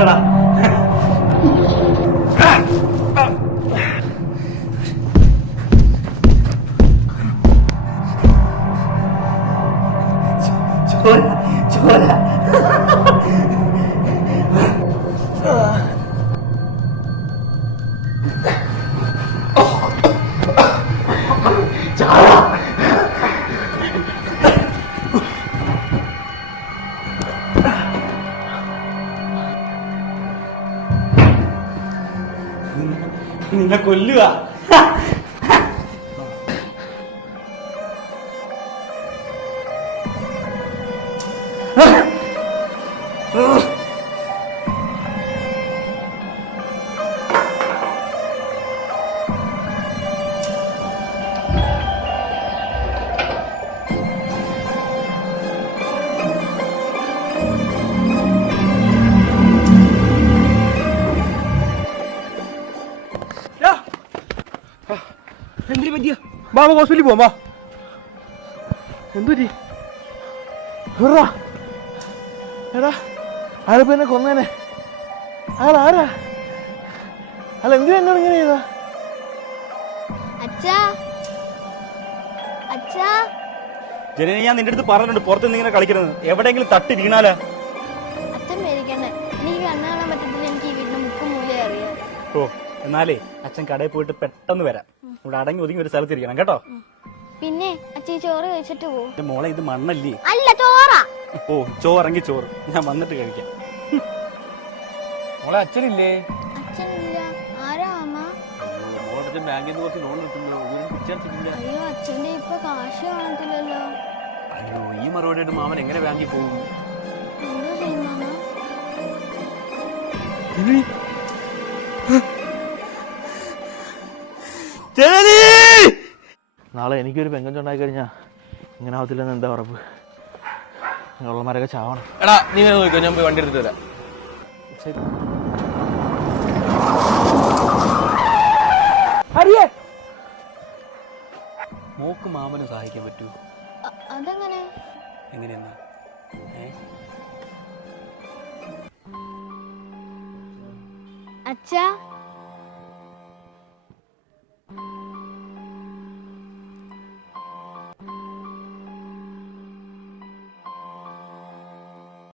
എന്നടാ ചോര ചോര നിന്നെ കൊല്ലുക. എന്തിനു പറ്റിയ ബാബ ഹോസ്പിറ്റലിൽ പോവാ. എന്തു പറ്റി? എടാ ആരപ്പ എന്നെ കൊന്നേനെ? ആരാ? അല്ല എന്തിനാ എന്നോട് ഇങ്ങനെ ചെയ്താ? ജനനി, ഞാൻ നിന്റെ അടുത്ത് പറഞ്ഞിട്ടുണ്ട് പുറത്ത് നിന്നിങ്ങനെ കളിക്കരുത്. എവിടെയെങ്കിലും തട്ടി വീണാലാ? അച്ഛൻ പേടിക്കണ്ട, എനിക്ക് കണ്ണു കാണാൻ പറ്റത്തില്ല. എനിക്ക് ഈ വീടിന്റെ മുക്കും മൂലം അറിയാം. ഓ, എന്നാലേ അച്ഛൻ കടയിൽ പോയിട്ട് പെട്ടെന്ന് വരാം. ഇവിടെ അടങ്ങി ഒതുങ്ങി ഒരു സ്ഥലത്തിരിക്കണം കേട്ടോ. പിന്നെ അച്ഛൻ ചോറ് കഴിച്ചിട്ട് പോകും. മോളെ, ഇത് മണ്ണല്ലേ? അല്ല, ചോറാ. ഓ, ചോറെങ്കിൽ ചോറ്, ഞാൻ വന്നിട്ട് കഴിക്കാം. മോളെ അച്ഛനില്ലേ? അച്ഛനില്ല. ആരാ അമ്മ? ബാങ്കിൽ നിന്ന് കുറച്ച് ലോൺ കിട്ടുന്നു. അയ്യോ, അച്ഛന്റെ ഇപ്പൊ കാശ് കാണത്തില്ലല്ലോ. അയ്യോ, ഈ മറുപടിയായിട്ട് മാമൻ എങ്ങനെ ബാങ്കിൽ പോകും? എന്താ ചെയ്യും മാമ? നാളെ എനിക്കൊരു പെങ്കൊച്ചുണ്ടായി കഴിഞ്ഞാ ഇങ്ങനെ ആവത്തില്ലെന്ന് എന്താ ഉറപ്പ്? ഉള്ളമാരൊക്കെ ചാവണം. എടാ നീ നോക്കിക്കോ, ഞാൻ പോയി വണ്ടി എടുത്ത് തരാം. മോക്ക് മാമന് സഹായിക്കാൻ പറ്റൂ? അതെങ്ങനെ? എങ്ങനെയെന്നാ? അച്ഛാ,